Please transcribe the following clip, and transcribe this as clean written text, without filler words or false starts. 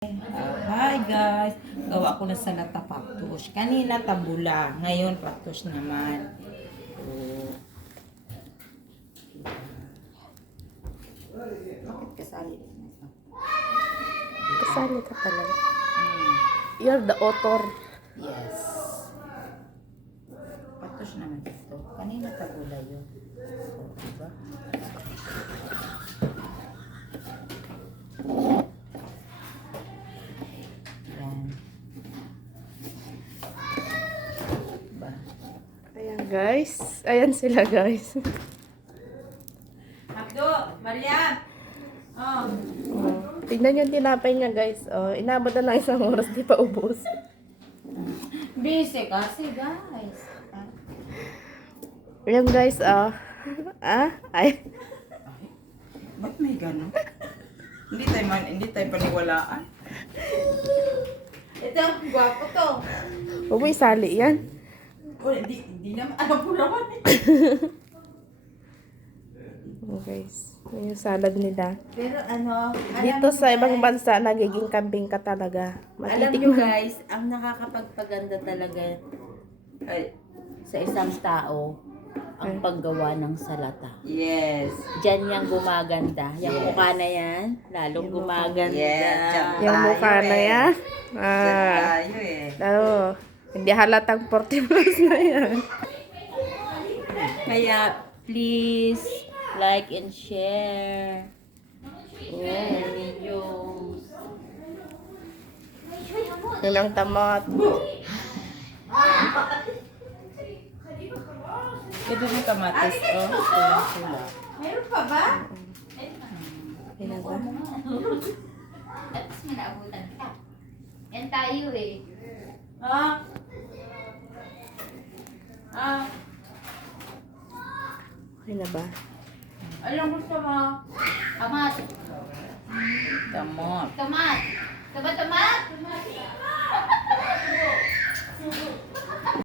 Hi guys! Gawa ko na sa lata paktush. Kanina tabula, ngayon paktush naman. Oh. Bakit kasali? Kasali ka talaga. Hmm. You're the author. Yes. Paktush naman ito. Kanina tabula yun. Oh, diba? Yan. Ba? Ayan guys. Ayan sila guys. Abdo! Mariam! Oh. Oh, tignan yung tinapay niya guys. Oh, inabot na lang isang oras, di pa ubos. Busy kasi guys. Ayan guys, oh. Ay. Ba't may gano'n? Hindi tayo paniwalaan. Ito, gwapo to. Huwag mo isali yan. Oh, hindi naman, alam ko naman eh. Oh guys, yung salad nila. Pero ano, Dito sa ibang bansa, nagiging kambing ka talaga. Alam nyo guys, ang nakakapagpaganda talaga ay, sa isang tao, ang paggawa ng salata. Yes. Diyan yang gumaganda. Yung mukha na yan, lalong gumaganda. Yes, Yung mukha na yan. Tayo eh. Lalo, hindi halatang 40 plus na yan. Kaya, please, like and share. Oh, videos. Yun ang tamat. Ito yung kamatis, oh. Tulang-tula. Meron pa ba? Yun na ba? At least may naabutan ka. Yan tayo eh. Ah. Ah. Okay na ba? Anong gusto mo? Tamat. Damot. Tamat. Tamat, tamat.